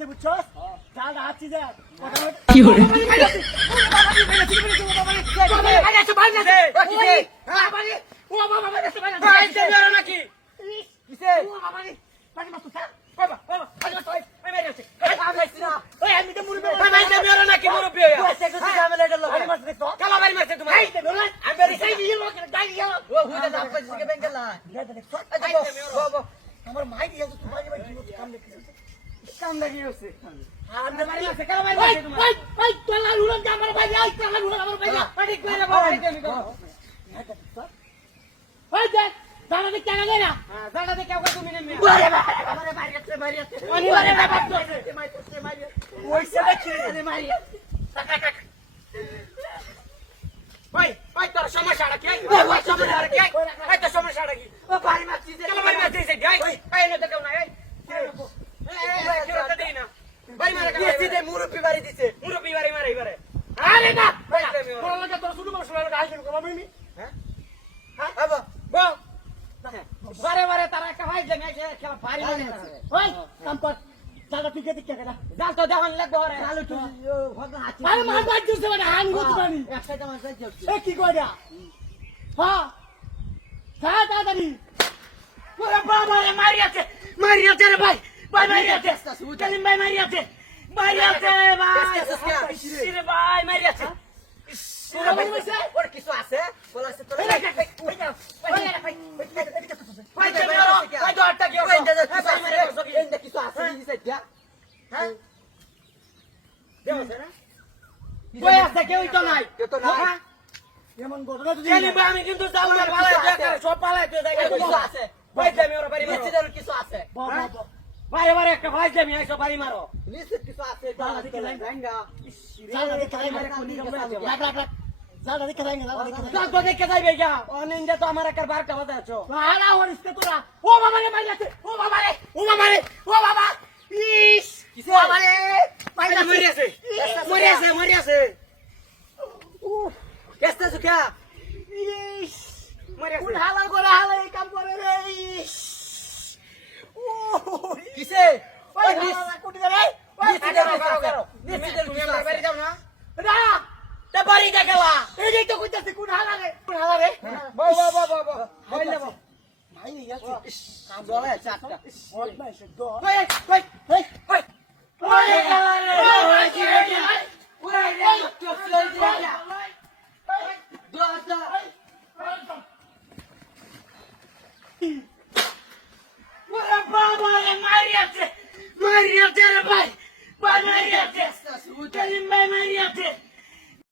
বুঝছস চাল হাঁচি যা কি করে আমার মাই দিয়ে তোমার কাম দেখছিস কাম লাগি হচ্ছে সমস্যাটা কি সমস্যাটা কি মুরব্বী বাড়ি দিছে মুরব্বী বাড়ি মারে এবারে আরে না তোর শুধু মানুষ আইসেন কমাবি হ্যাঁ হ্যাঁ বারে বারে তারা একটা ভাই জমে খেলা পারি ওই কাম্পার দাদা ঠিক আছে কেডা যাও তো দেখান লাগবে রে আরে মার বাজ দিছে মানে হান গুত বানি একসাথে আমার সাথে এ কি কইরা হ্যাঁ হ্যাঁ দাদারি ওরে বাবা রে মারিয়াছে রে ভাই ভাই মারিয়াছে কালিম ভাই মারিয়াছে ভাই রে ভাই মারিয়াছে ওর কিছু আছে বলাছে তোর কিছু আছে হ্যাঁ কই আছে কেউ তো নাই এমন ঘটনা যদি আমি কিন্তু যাও না ভালো সব পালাইতে জায়গা কিছু আছে ভাই আমি ওর বাড়ি মারছি কিছু আছে ভাই এবারে একটা ভাই আমি আইসো বাড়ি মারো নিশ্চিত কিছু আছে দাদা দেখে ভাঙ্গা দাদা দেখে দাদা দেখে তো দেখে যাইবে যা অনিন্দা তো আমার একটা বারটা বাজে আছো আরা হরিস্তে তোরা ও বাবা রে মারিয়াছে ও বাবা রে ও বাবা রে ও বাবা ইস কিসে বাবা রে মারিয়াছে মারিয়াছে কেসটা সুখা ইস মারিয়াছে কোন হালা করে হালা এই কাম করে রে ইস ও কিসে ওই হালা কুটি রে নিশ্চিত তুমি আমার বাড়ি যাও না রা তা বাড়ি যা গেলা এই তো কইতাছে কোন হালা রে বাবা হইলে বাবা ভাই নিয়া কাম বলে চারটা ওই ভাই সে দো ওই ওই এই ওই ওই গেলা রে ওই কি রে ওই রে চলে দিয়া দো দো ওরে বাবা রে মারিয়াছে রে ভাই মারিয়াছে কালিম ভাই মারিয়াছে